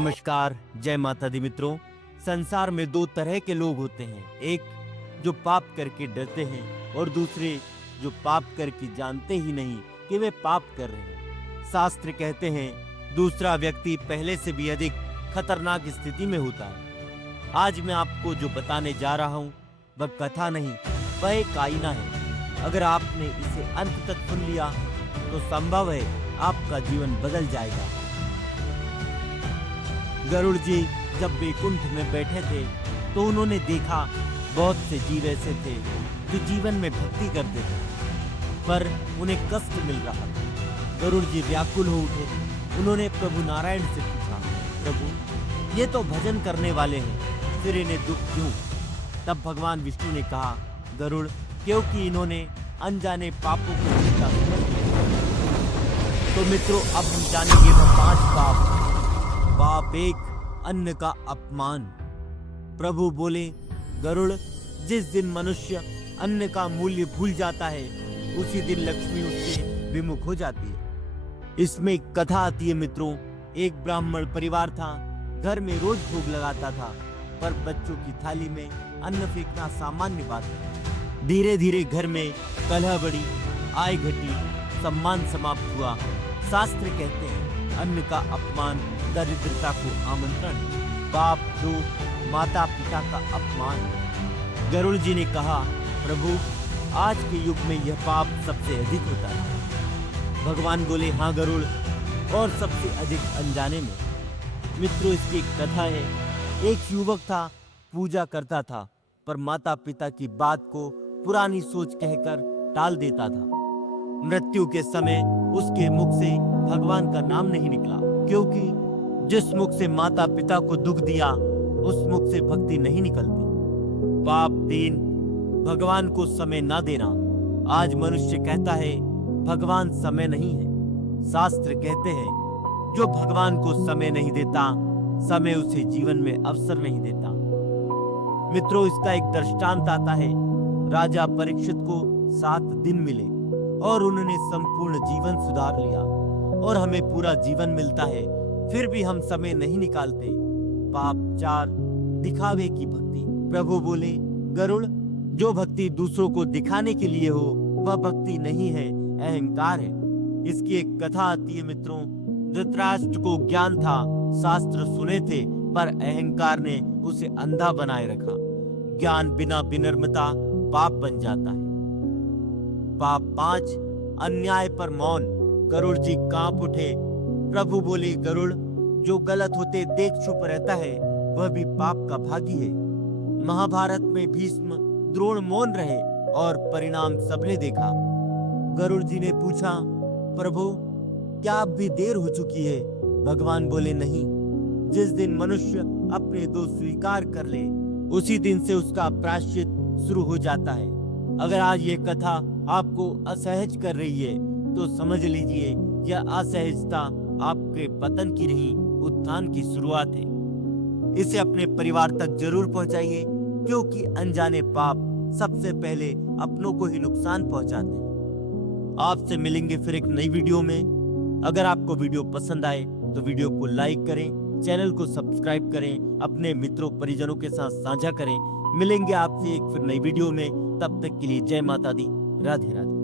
नमस्कार, जय माता दी मित्रों। संसार में दो तरह के लोग होते हैं, एक जो पाप करके डरते हैं और दूसरे जो पाप करके जानते ही नहीं कि वे पाप कर रहे हैं। शास्त्र कहते हैं दूसरा व्यक्ति पहले से भी अधिक खतरनाक स्थिति में होता है। आज मैं आपको जो बताने जा रहा हूँ वह कथा नहीं, वह एक आईना है। अगर आपने इसे अंत तक सुन लिया तो संभव है आपका जीवन बदल जाएगा। गरुड़ जी जब वैकुंठ में बैठे थे तो उन्होंने देखा बहुत से जीव ऐसे थे जो जीवन में भक्ति करते थे पर उन्हें कष्ट मिल रहा था। गरुड़ जी व्याकुल हो उठे। उन्होंने प्रभु नारायण से पूछा, प्रभु ये तो भजन करने वाले हैं, फिर इन्हें दुख क्यों? तब भगवान विष्णु ने कहा, गरुड़ क्योंकि इन्होंने अनजाने पापों को जीता समझ लिया। तो मित्रों अब हम जानेंगे वह 5 पाप। पाप 1, अन्न का अपमान। प्रभु बोले, गरुड़ जिस दिन मनुष्य अन्न का मूल्य भूल जाता है उसी दिन लक्ष्मी उससे विमुख हो जाती है। इसमें एक कथा आती है मित्रों। एक ब्राह्मण परिवार था, घर में रोज भोग लगाता था पर बच्चों की थाली में अन्न फेंकना सामान्य बात थी। धीरे धीरे घर में कलह बढ़ी, आय घटी, सम्मान समाप्त हुआ। शास्त्र कहते हैं अन्न का अपमान दरिद्रता को आमंत्रण। पाप 2, माता पिता का अपमान। गरुड़ जी ने कहा, प्रभु आज के युग में यह पाप सबसे अधिक होता है। भगवान बोले, हाँ गरुड़, और सबसे अधिक अनजाने में। मित्रों इसकी एक कथा है। एक युवक था, पूजा करता था पर माता पिता की बात को पुरानी सोच कहकर टाल देता था। मृत्यु के समय उसके मुख से भगवान का नाम नहीं निकला, क्योंकि जिस मुख से माता पिता को दुख दिया उस मुख से भक्ति नहीं निकलती। पाप 3, भगवान को समय ना देना। आज मनुष्य कहता है भगवान समय नहीं है। शास्त्र कहते हैं जो भगवान को समय नहीं देता, समय उसे जीवन में अवसर नहीं देता। मित्रों इसका एक दृष्टांत आता है। राजा परीक्षित को 7 दिन मिले और उन्होंने संपूर्ण जीवन सुधार लिया, और हमें पूरा जीवन मिलता है फिर भी हम समय नहीं निकालते। पाप 4, दिखावे की भक्ति। प्रभु बोले, गरुड़ जो भक्ति दूसरों को दिखाने के लिए हो वह भक्ति नहीं है, अहंकार है। इसकी एक कथा आती है मित्रों। धृतराष्ट्र को ज्ञान था, शास्त्र सुने थे, पर अहंकार ने उसे अंधा बनाए रखा। ज्ञान बिना विनम्रता पाप बन जाता है। पाप 5, अन्याय पर मौन। गरुड़ जी कांप उठे। प्रभु बोले, गरुड़ जो गलत होते देख चुप रहता है वह भी पाप का भागी है। महाभारत में भीष्म द्रोण मौन रहे और परिणाम सबने देखा। गरुड़ जी ने पूछा, प्रभु क्या अब भी देर हो चुकी है? भगवान बोले, नहीं। जिस दिन मनुष्य अपने दोष स्वीकार कर ले उसी दिन से उसका प्रायश्चित शुरू हो जाता है। अगर आज ये कथा आपको असहज कर रही है तो समझ लीजिए यह असहजता आपके पतन की नहीं, उत्थान की शुरुआत है। इसे अपने परिवार तक जरूर पहुंचाइए, क्योंकि अनजाने पाप सबसे पहले अपनों को ही नुकसान पहुंचाते हैं। आपसे मिलेंगे फिर एक नई वीडियो में। अगर आपको वीडियो पसंद आए तो वीडियो को लाइक करें, चैनल को सब्सक्राइब करें, अपने मित्रों परिजनों के साथ साझा करें। मिलेंगे आपसे एक फिर नई वीडियो में। तब तक के लिए जय माता दी, राधे राधे।